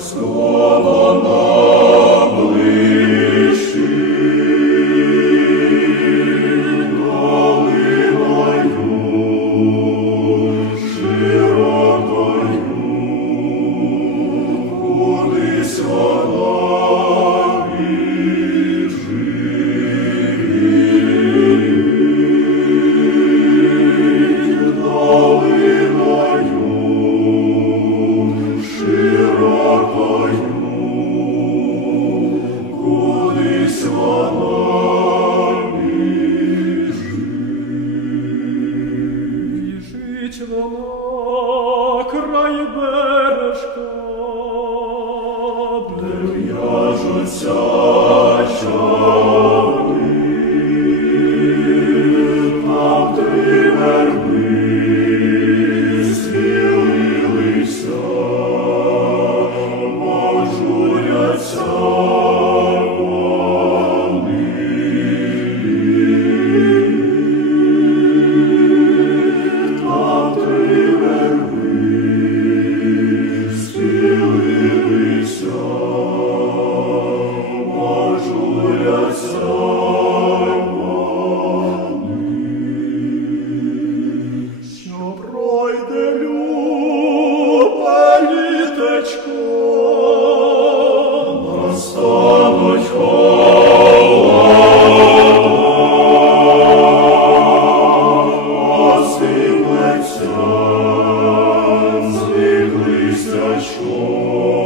Christus. Тяжко блюяжуся. shore.